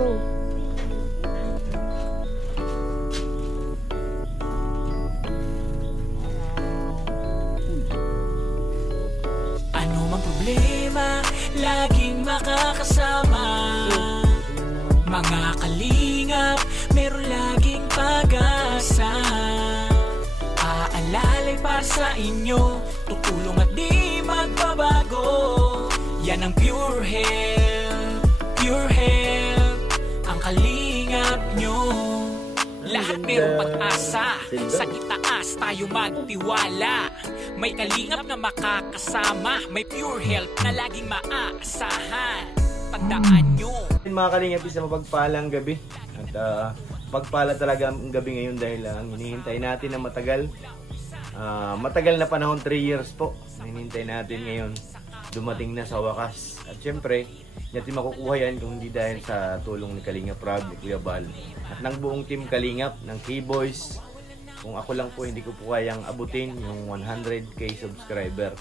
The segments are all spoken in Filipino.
Go. Ano mang problema, laging makakasama. Mga kalingap, meron laging pag-asa. Aalalay para sa inyo, tutulong at di magbabago. Yan ang pure health, ang kalingap nyo. Lahat mayroong pag-asa, sa itaas tayo magtiwala. May kalingap na makakasama, may pure health na laging maaasahan. Tandaan nyo. Mga kalingap, isa mapagpalang gabi. At pagpala talaga ang gabi ngayon dahil ang hinihintay natin na matagal. Matagal na panahon, 3 years po. Hinihintay natin ngayon. Dumating na sa wakas. At syempre, hindi natin makukuha yan kung hindi dahil sa tulong ni Kalingap Rob, ni Kuya Bal. At ng buong team Kalingap, ng K-Boys. Kung ako lang po, hindi ko po kayang abutin yung 100k subscriber.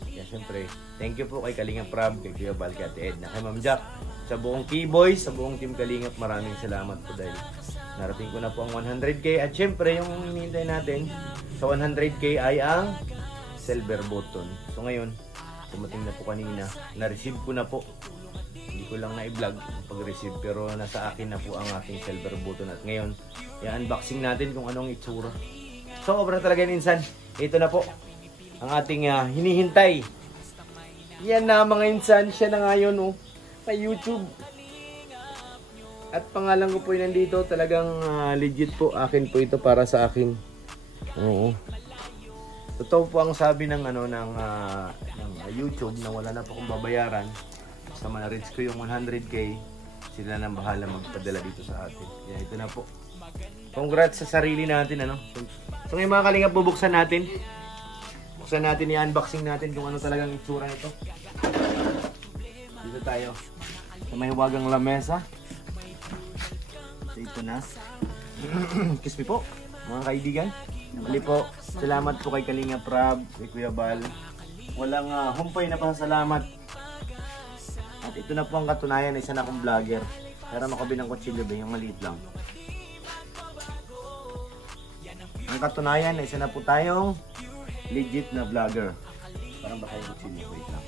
Kaya syempre, thank you po kay Kalingap Rob, kay Kuya Bal, kay Ate Edna, kay Ma'am Jack, sa buong K-Boys, sa buong team Kalingap. Maraming salamat po dahil narating ko na po ang 100k. At syempre, yung hinihintay natin sa 100k ay ang silver button. So ngayon, dumating na po kanina, na-receive ko na po. Hindi ko lang na-i-vlog yung pag-receive, pero nasa akin na po ang aking silver button. At ngayon, i-unboxing natin kung anong itsura. Sobra talaga minsan. Ito na po ang ating hinihintay. Yan na mga insan, siya na ngayon sa YouTube. At pangalan ko po yung nandito, talagang legit po, akin po ito, para sa akin. Oo. Totoo po ang sabi ng YouTube na wala na po akong babayaran. Sa ma-reach ko yung 100k, sila na bahala magpadala dito sa atin. Kaya ito na po. Congrats sa sarili natin, So ngayon mga kalingap, bubuksan natin. Buksan natin, i-unboxing natin kung ano talagang itsura nito. Dito tayo sa may huwagang lamesa. So ito na. Kiss me po, mga kaibigan. Mali po, salamat po kay Kalingap Rob, kay Kuya Bal. Walang humpay na pasasalamat. At ito na po ang katunayan na isa na akong vlogger. Pero makabi ng kutsilyo ba, yung maliit lang. Ang katunayan na isa na po tayong legit na vlogger. Parang baka yung kutsilyo, wait lang.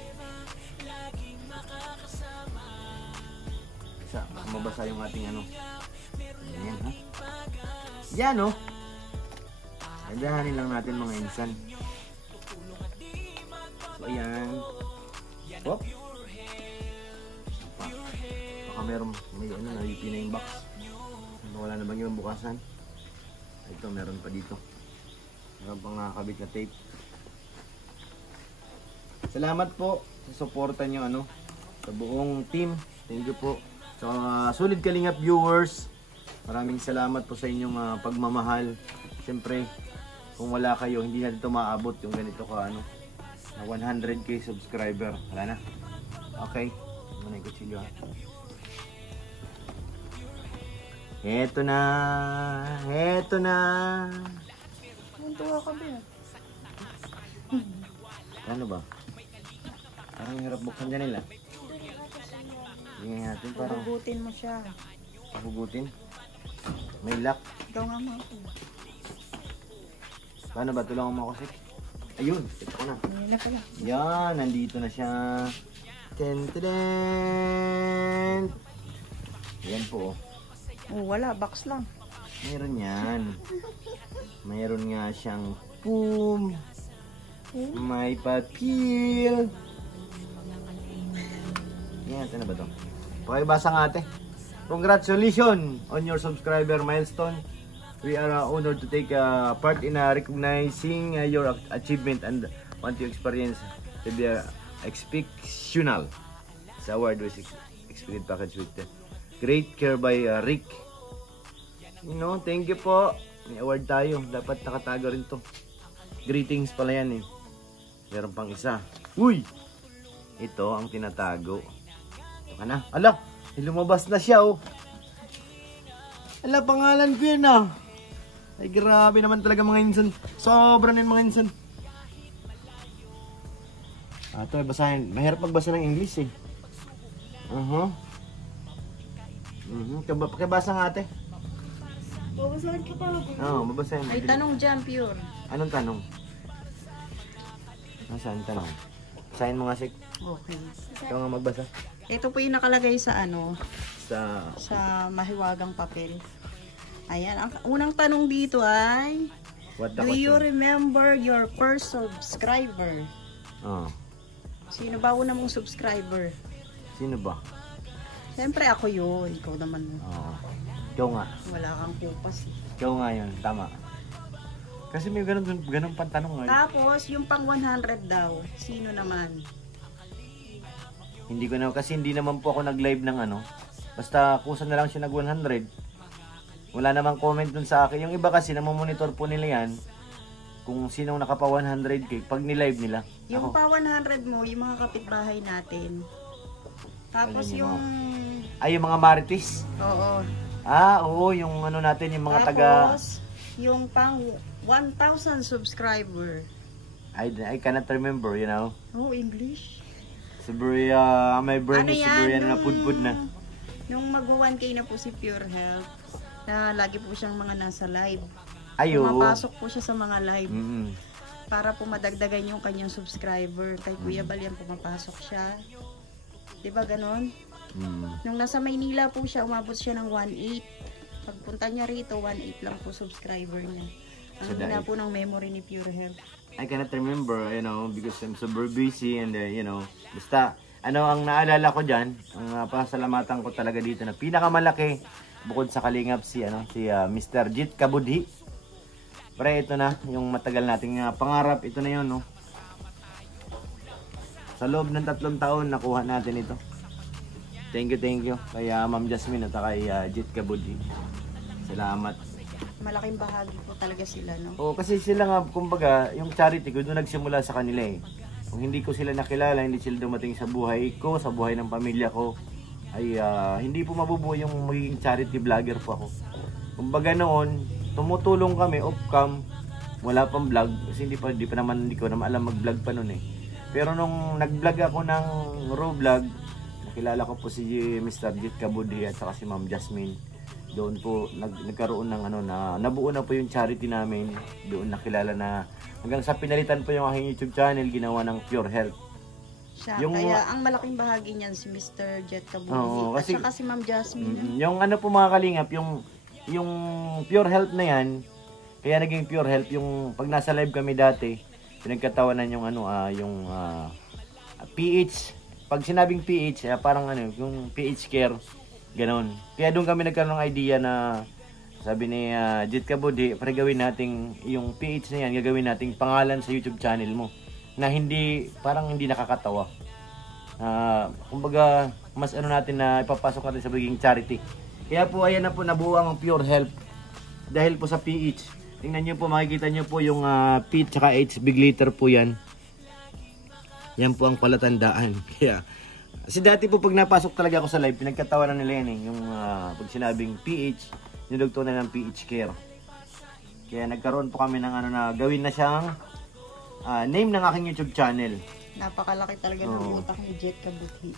Isa, baka mabasa yung ating Ayan ha. Yan Gandahanin lang natin mga insan. So ayan. Hop. Baka may na-UP na yung box. Wala na bang yung bukasan? Ito, meron pa dito. Meron pang nakakabit na tape. Salamat po sa suporta nyo sa buong team. Thank you po. So solid Kalingap viewers, maraming salamat po sa inyong pagmamahal. Siyempre, kung wala kayo, hindi natin ito maabot yung ganito ka na 100k subscriber. Wala na. Okay. Muna yung kutsilyo ha. Eto na. Muntuwa ka ba? Ano ba? Parang hirap buksan dyan nila. Tingnan natin, parang Hugutin mo siya. pahugutin. May lock. Ikaw nga mo. Paano ba? Tulungan mo ako, Sik. Ayun, ito ko na. Hindi na pala. Yan, nandito na siya. Ten. Yan po. Wala, box lang. Meron yan. Meron nga siyang boom. May papel. Yan, ano ba ito? Pakibasa nga ate. Congratulations on your subscriber milestone. We are honored to take part in recognizing your achievement and want to experience the exceptional sa award with experience package with great care by Rick. Thank you po. May award tayo. Dapat nakatago rin to. Greetings pala yan Meron pang isa. Uy! Ito ang tinatago. Ito ka na. Ala! Lumabas na siya Ala, pangalan ko yun Ay, grabe naman talaga mga insan. Sobra na mga insan. Ito, basahin. Mahirap magbasa ng English Pakibasa nga ate. Babasahin ka pa. Oo, babasahin. May tanong dyan, Pure. Anong tanong? Nasaan tanong? Basahin mo nga, Sik. Okay. Ikaw nga magbasa. Ito po yung nakalagay sa ano, Sa... sa mahiwagang papel. Ayan, ang unang tanong dito ay, What the do you question? remember your first subscriber? Oo. Sino ba una mong subscriber? Sino ba? Siyempre ako yun. Ikaw naman. Oo. Ikaw nga. Wala kang kupas. Ikaw nga yun. Tama. Kasi may ganun pang tanong ngayon. Tapos, yung pang 100 daw, sino naman? Hindi ko na, kasi hindi naman po ako nag-live ng ano. Basta kusa na lang siya nag 100. Wala namang comment dun sa akin. Yung iba kasi namomonitor po nila yan kung sinong nakapa 100k pag ni-live nila. Yung Ako, pa 100 mo, yung mga kapitbahay natin. Tapos Ayun yung yung... ay, yung mga marites. Oo. Ah, oo, yung ano natin, yung mga taga... Tapos, yung pang 1,000 subscriber. I cannot remember, you know. Oh, English. Siberia, my brain Ano is yan? Siberian na pudpud na. Nung mag-1K na po si Pure Health, na lagi po siyang mga nasa live. Ayo. Pumapasok po siya sa mga live. Para Po madagdagan yung kanyang subscriber. Kay Kuya Balian pumapasok siya. 'Di ba ganon? Nung nasa Maynila po siya, umabot siya ng 1.8. Pagpunta niya rito, 1.8 lang po subscriber niya. Ang hina po ng memory ni Pure Health. I cannot remember, you know, because I'm super busy and, you know, basta, ano, ang naalala ko dyan, ang pasalamatan ko talaga dito na pinakamalaki, bukod sa Kalingap, si Mr. Jit Kabudhi. Pre, ito na, yung matagal nating pangarap, ito na yun, no. Sa loob ng 3 taon, nakuha natin ito. Thank you, kay Ma'am Jasmine at kay Jit Kabudhi. Salamat. Malaking bahagi po talaga sila, no? Oo, kasi sila nga, kumbaga, yung charity ko, doon nagsimula sa kanila eh. Kung hindi ko sila nakilala, hindi sila dumating sa buhay ko, sa buhay ng pamilya ko, ay hindi po mabubuo yung magiging charity vlogger po ako. Kumbaga noon, tumutulong kami off-cam, wala pang vlog, kasi hindi ko naman alam mag-vlog pa noon eh. Pero nung nag-vlog ako ng raw vlog, nakilala ko po si Mr. Jit Kabudhi at saka si Ma'am Jasmine. Doon po nagkaroon ng ano na nabuo na po yung charity namin. Doon nakilala na hanggang sa pinalitan po yung aking YouTube channel, ginawa ng Pure Health. Siya, Yung kaya ang malaking bahagi niyan si Mr. Jet Kabudhi. Oo, At kasi- saka si Ma'am Jasmine. Yung ano po mga kalingap, yung Pure Health na yan, kaya naging Pure Health yung pag nasa live kami dati, pinagkatawanan yung ano yung PH. Pag sinabing PH, parang ano, yung PH care. Ganon. Kaya doon kami nagkaroon ng idea na sabi ni Jit Kabudhi, para gawin nating yung PH na yan, gagawin nating pangalan sa YouTube channel mo na hindi, parang hindi nakakatawa. Kumbaga, mas ano natin na ipapasok natin sa magiging charity. Kaya po, ayan na po, nabuo ang Pure Health dahil po sa PH. Tingnan nyo po, makikita nyo po yung P tsaka H, big letter po yan. Yan po ang palatandaan. Kaya, kasi dati po pag napasok talaga ako sa live, pinagkatawanan nila yan eh. Yung pag sinabing PH, nilugto na ng PH Care. Kaya nagkaroon po kami ng ano na gawin na siyang name ng aking YouTube channel. Napakalaki talaga ng utak ni Jet Kabudhi.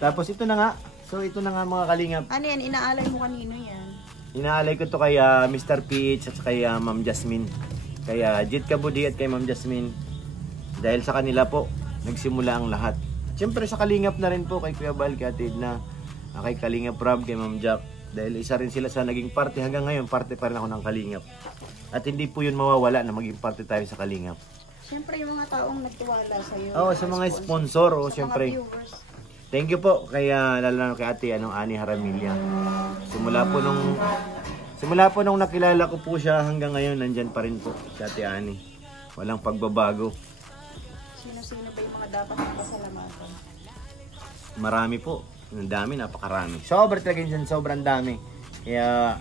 Tapos ito na nga. So ito na nga mga kalingap. Ano yan? Inaalay mo kanino yan? Inaalay ko to kay Mr. PH at kay Ma'am Jasmine. Kay Jit Kabudhi at kay Ma'am Jasmine. Dahil sa kanila po, nagsimula ang lahat. Siyempre sa Kalingap na rin po, kay Kuya Bal, kay Atid na, kay Kalingap Rob, kay Ma'am Jack. Dahil isa rin sila sa naging parte hanggang ngayon, parte pa rin ako ng Kalingap. At hindi po yun mawawala na maging parte tayo sa Kalingap. Siyempre yung mga taong nagtiwala sa'yo. Oo, sa mga sponsor, siyempre. Mga viewers. Thank you po, kaya lalo na kay Ate Ani Haramilya. Simula po nung nakilala ko po siya hanggang ngayon, nandyan pa rin po si Ate Ani. Walang pagbabago. Sino-sino ba yung mga dapat pasalamatan? Marami po. Ang dami, napakarami. Sobrang talaga dyan, sobrang dami. Kaya,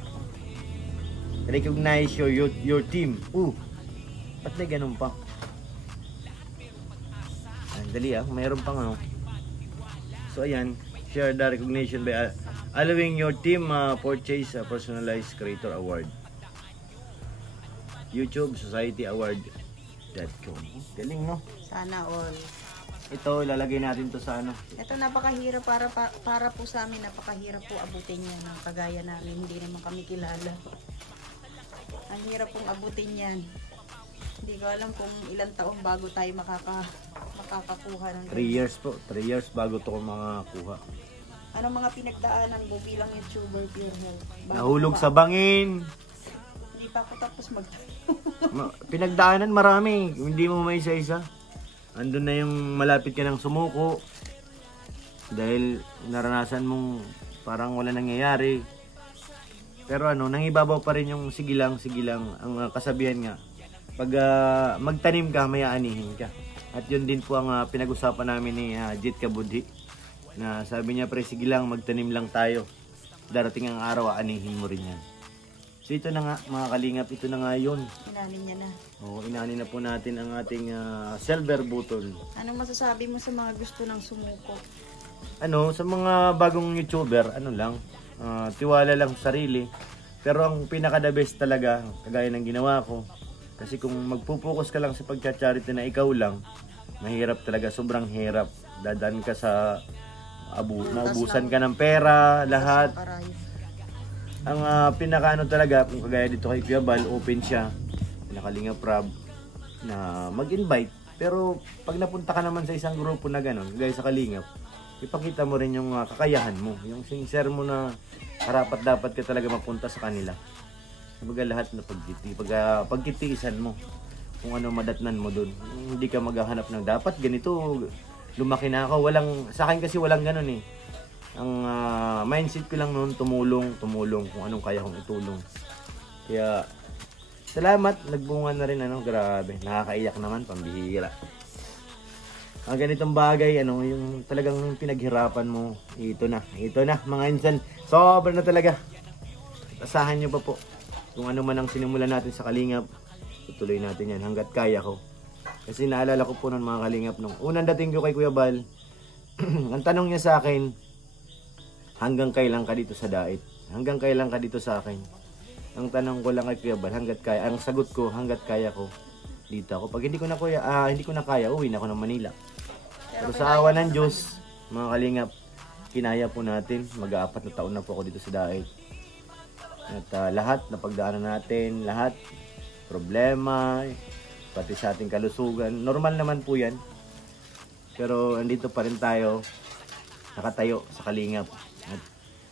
recognize your team. Ba't may ganun pa? Dali mayroon pang ano. So ayan, share the recognition by allowing your team purchase a personalized creator award. YouTube Society Award.com. Galing, no? Sana all. Ito, ilalagay natin to sa ano. Ito napakahirap para po sa amin, napakahirap po abutin yan ng kagaya namin, hindi naman kami kilala. Ang hirap pong abutin yan. Hindi ko alam kung ilang taon bago tayo makakakuha ng 3 years po, 3 years bago to ko makakuha. Anong mga pinagdaanan mo bilang YouTuber Pure Health? Nahulog sa bangin. Hindi pa ako tapos Pinagdaanan marami, hindi mo may isa-isa. Andun na yung malapit ka ng sumuko. Dahil naranasan mong parang wala nangyayari. Pero ano, nangibabaw pa rin yung sige lang. Ang kasabihan nga, pag magtanim ka, may aanihin ka. At yun din po ang pinag-usapan namin ni Jit Kabudhi. Na sabi niya, pre, sige lang, magtanim lang tayo. Darating ang araw, aanihin mo rin yan. So ito na nga, mga kalingap, ito na nga yun. Inanin niya na. Oo, inanin na po natin ang ating silver button. Anong masasabi mo sa mga gusto ng sumuko? Ano, sa mga bagong YouTuber, ano lang, tiwala lang sa sarili. Pero ang pinaka-the best talaga, kagaya ng ginawa ko, kasi kung magpupokus ka lang sa pagcha-charity na ikaw lang, mahirap talaga, sobrang hirap. Dadan ka sa maubusan ka ng pera, lahat. Ang pinaka-ano talaga, kung kagaya dito kay Kuya Bal, open siya, pinakalinga prob, na mag-invite. Pero pag napunta ka naman sa isang grupo na gano'n, kagaya sa Kalingap, ipakita mo rin yung kakayahan mo, yung sincere mo na karapat dapat ka talaga mapunta sa kanila. Kumbaga lahat na pagkitiisan mo kung ano madatnan mo dun. Hindi ka maghahanap ng dapat ganito, lumaki na ako. Sa akin kasi walang ganun eh. Ang mindset ko lang noon, tumulong kung anong kaya kong itulong. Kaya salamat, nagbunga na rin ano, grabe. Nakakaiyak naman, pambihira. Ang ganitong bagay, ano, yung talagang pinaghirapan mo, ito na mga insan. Sobra na talaga. Asahan nyo pa po. Kung ano man ang sinimulan natin sa Kalingap, tutuloy natin yan hanggat kaya ko. Kasi naalala ko po ng mga Kalingap nung unang dating ko kay Kuya Bal, ang tanong niya sa akin, hanggang kailan ka dito sa dait? Hanggang kailan ka dito sa akin? Ang tanong ko lang kay Kuya Bal, hanggat kaya. Ang sagot ko, hanggat kaya ko, dito ako. Pag hindi ko na kaya, uwi na ako ng Manila. Pero sa awa ng Diyos, mga Kalingap, kinaya po natin. Mag-4 na taon na po ako dito sa dait. At lahat na pagdaanan natin, lahat problema, pati sa ating kalusugan, normal naman po yan. Pero andito pa rin tayo, nakatayo sa Kalingap. At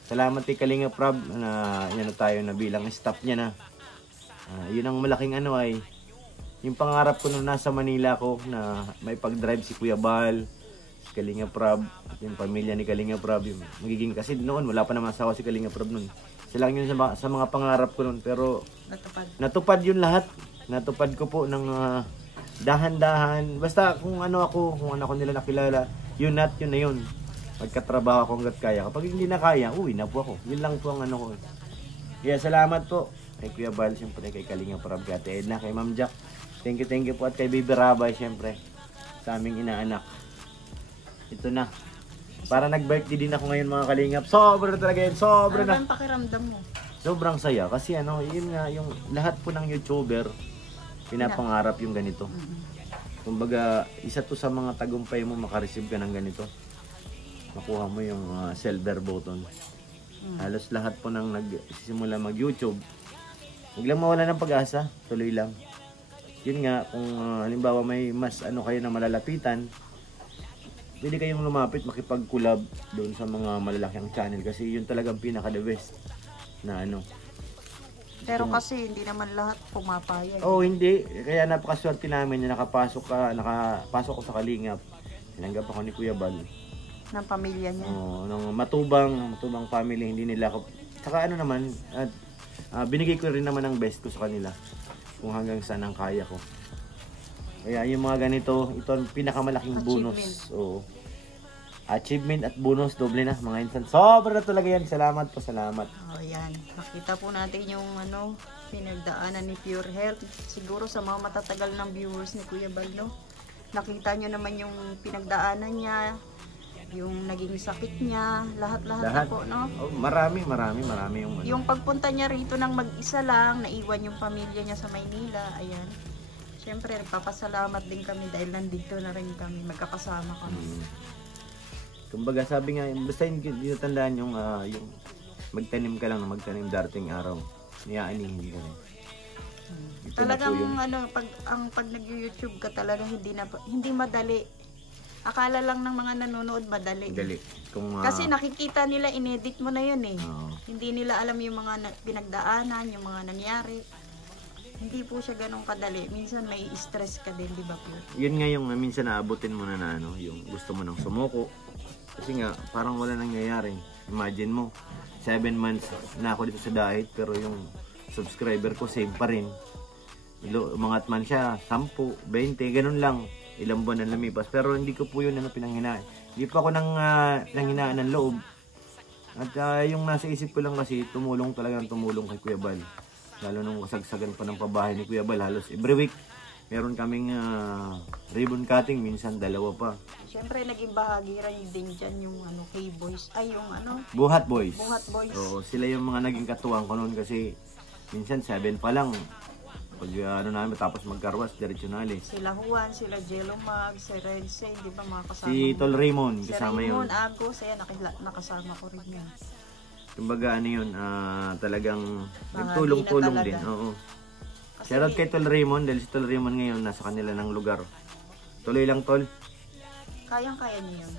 salamat kay Kalingap Rob na yan na tayo na bilang staff niya na. Yun ang malaking ano ay, yung pangarap ko nung nasa Manila ko na may pag-drive si Kuya Bal, si Kalingap Rob, at yung pamilya ni Kalingap Rob, yung magiging, kasi noon wala pa naman asawa si Kalingap Rob noon. Sila lang yun sa mga pangarap ko noon, pero natupad yun lahat. Natupad ko po ng dahan-dahan. Basta kung ano ako nila nakilala, yun na yun. Magkatrabaho ako hanggat kaya. Kapag hindi na kaya, uwi na po ako. Yun lang po ang ano ko. Kaya salamat po kay Kuya Bal, siyempre kay Kalingap Rob, kay Ate Edna, kay Ma'am Jack. Thank you po. At kay Baby Rabay, siyempre, sa aming inaanak. Ito na. Para nag-birthday din ako ngayon, mga Kalingap. Sobra na talaga yan. Sobra na. Ano ba pakiramdam mo? Sobrang saya. Kasi ano, yun nga, yung lahat po ng YouTuber, pinapangarap yung ganito. Kumbaga, isa to sa mga tagumpay mo, makareceive ka ng ganito. Makuha mo yung silver button. Halos lahat po nang nagsimula mag-YouTube, huwag lang mawala ng pag-asa. Tuloy lang. Yun nga, kung halimbawa may mas ano kayo na malalapitan, pwede kayong lumapit, makipag-collab doon sa mga malalaking channel kasi yun talagang pinaka-the best na ano. Pero kasi hindi naman lahat pumapayag. Oh, hindi. Kaya napakaswerte namin na nakapasok ko sa Kalingap. Tinanggap ako ni Kuya Bal. Ng pamilya niya. Oh, ng matubang family, hindi nila ako. Saka ano naman, at binigay ko rin naman ang best ko sa kanila kung hanggang saan ang kaya ko. Kaya yung mga ganito, ito ang pinakamalaking bonus. Oo. Achievement at bonus, doble na mga insan. Sobra na talaga yan. Salamat po, salamat. Oh, yan. Nakita po natin yung pinagdaanan ni Pure Health. Siguro sa mga matatagal ng viewers ni Kuya Bal, no? Nakita nyo naman yung pinagdaanan niya, yung naging sakit niya, lahat po, no? Oh, marami yung Yung pagpunta niya rito ng mag-isa lang, naiwan yung pamilya niya sa Maynila, ayan. Siyempre, nagpapasalamat din kami dahil nandito na rin kami, magkakasama kami. Kumbaga sabi nga, basta hindi natandaan yung magtanim ka lang na magtanim darating araw. Niyaanihin ka rin. Talagang pag nag-YouTube ka talaga hindi madali. Akala lang ng mga nanonood madali. Dali. Kasi nakikita nila, inedit mo na yun eh. Hindi nila alam yung mga pinagdaanan, yung mga nangyari. Hindi po siya ganun kadali. Minsan may stress ka din, di ba po? Yun nga yung minsan naabutin mo na yung gusto mo nang sumuko. Kasi nga, parang wala nangyayari. Imagine mo, 7 months na ako dito sa diet, pero yung subscriber ko same pa rin. Umangat man siya, 10, 20, ganun lang. Ilang buwan na lumipas. Pero hindi ko po yun pinanghinaan. Hindi pa ako nanghinaan ng loob. At yung nasa isip ko lang kasi, tumulong kay Kuya Bal. Lalo nung kasagsagan pa ng pabahay ni Kuya Bal, halos every week meron kaming ribbon cutting, minsan 2 pa. Siyempre naging bahagi rin din dyan yung K-Boys, ay yung Buhat Boys. Buhat Boys. So, sila yung mga naging katuwang ko noon kasi minsan 7 pa lang. Pag namin tapos magkarwas, diretso na alis. Sila Juan, sila Jello Mag, si Redse, di ba mga kasama? Si Tol Raymond, kasama yun. Si Raymond Agos, nakasama ko rin yan. Kumbaga talagang nagtulong-tulong din. Oo. Shoutout kay Tol Raymond dahil si Tol Raymond ngayon nasa kanila ng lugar. Tuloy lang, Tol. Kayang-kaya niyo yun.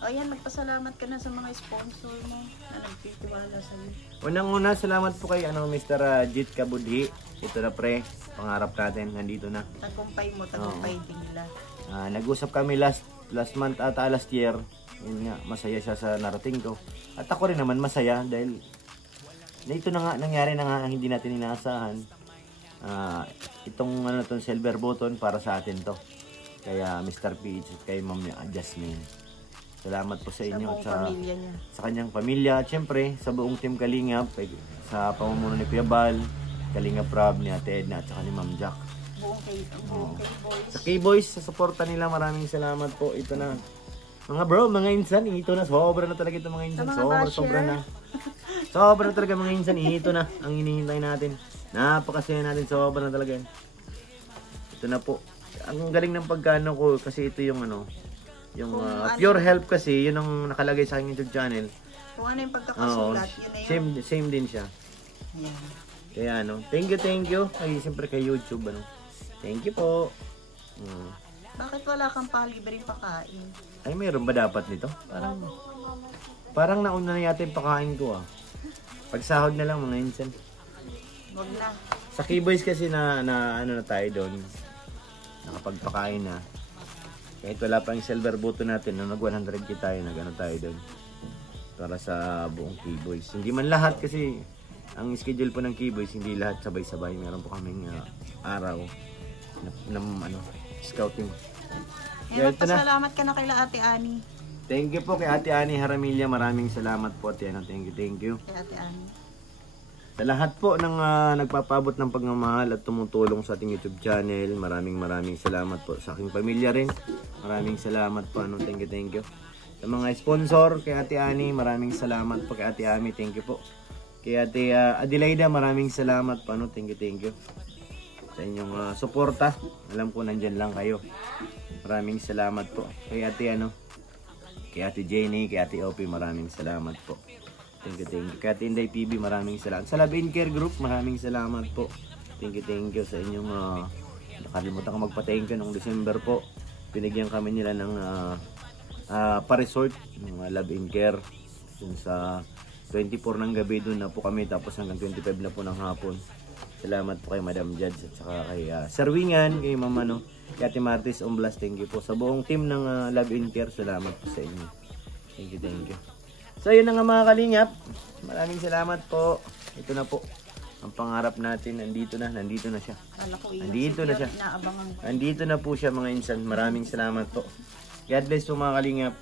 O yan, magpasalamat ka na sa mga sponsor mo na nagtitiwala sa iyo. Unang-una, salamat po kay Mr. Jit Kabudhi. Ito na pre, pangarap natin, nandito na. Tagumpay mo, tagumpay din nila. Nag-usap kami last month ata, last year. Yun nga, masaya siya sa narating ko. At ako rin naman masaya dahil ito na nga, nangyari na nga ang hindi natin inaasahan. Itong silver button para sa atin to. Kaya Mr. Peach at kay Ma'am Jasmine. Salamat po sa inyo at sa kanyang pamilya. At syempre, sa buong team Kalingap, sa pamumuno ni Kuya Bal, Kalingap Rob, ni Ate Edna at saka ni Ma'am Jack. Buong K-Boys. Sa K-Boys, sa suporta nila, maraming salamat po. Ito na. Mga bro, mga insan, ito na. Sobra na talaga ito mga insan. Sobra na. Sobra na talaga mga insan. Ito na ang hinihintay natin. Napakasaya natin. Sobra na talaga. Ito na po. Ang galing ng pagkano ko kasi ito yung pure help kasi. Yun ang nakalagay sa aking YouTube channel. Kung ano yung pagkakasulat, yun na yun. Same din siya. Yan. Kaya thank you. Ay, siyempre kay YouTube. Thank you po. Bakit wala kang palibreng pakain? Ay, mayroon ba dapat nito? Parang nauna na yata yung pakain ko Pagsahod na lang mga insan. Wag na. Sa K-Boys kasi na tayo doon. Nakapagpakain na. Kahit wala pa yung silver button natin, nung nag-100k tayo, tayo doon. Para sa buong K-Boys. Hindi man lahat kasi ang schedule po ng K-Boys, hindi lahat sabay-sabay. Meron po kaming araw na scouting. Magpasalamat ka na kay Ate Ani. Thank you po kay Ate Ani Haramilla. Maraming salamat po, Ate Ana. Thank you. Kay Ate Ani. Sa lahat po ng nagpapabot ng pagmamahal at tumutulong sa ating YouTube channel, maraming salamat po. Sa aking pamilya rin, maraming salamat po. Thank you. Sa mga sponsor, kay Ate Ani, maraming salamat po. Kay Ate Ami, thank you po. Kay Ate Adelaida, maraming salamat po. Thank you. Sa inyong suporta. Alam ko nandyan lang kayo. Maraming salamat po. Kay Ate Jenny, kay Ate Opie, maraming salamat po. Thank you. Kay Ate Inday PB, maraming salamat. Sa Love and Care Group, maraming salamat po. Thank you sa inyong nakalimutan ko magpa-thank you noong December po. Pinigyan kami nila ng pa-resort ng Love and Care. Dun sa 24 ng gabi doon na po kami, tapos hanggang 25 na po ng hapon. Salamat po kay Madam Judge at saka kay Sir Wingan, kay Mama kay Ate Martis Omblas, thank you po. Sa buong team ng Love and Care, salamat po sa inyo. Thank you. So yun na nga mga kalingap, maraming salamat po. Ito na po ang pangarap natin, nandito na siya. Nandito na po siya mga insan. Maraming salamat po. God bless po mga kalingap.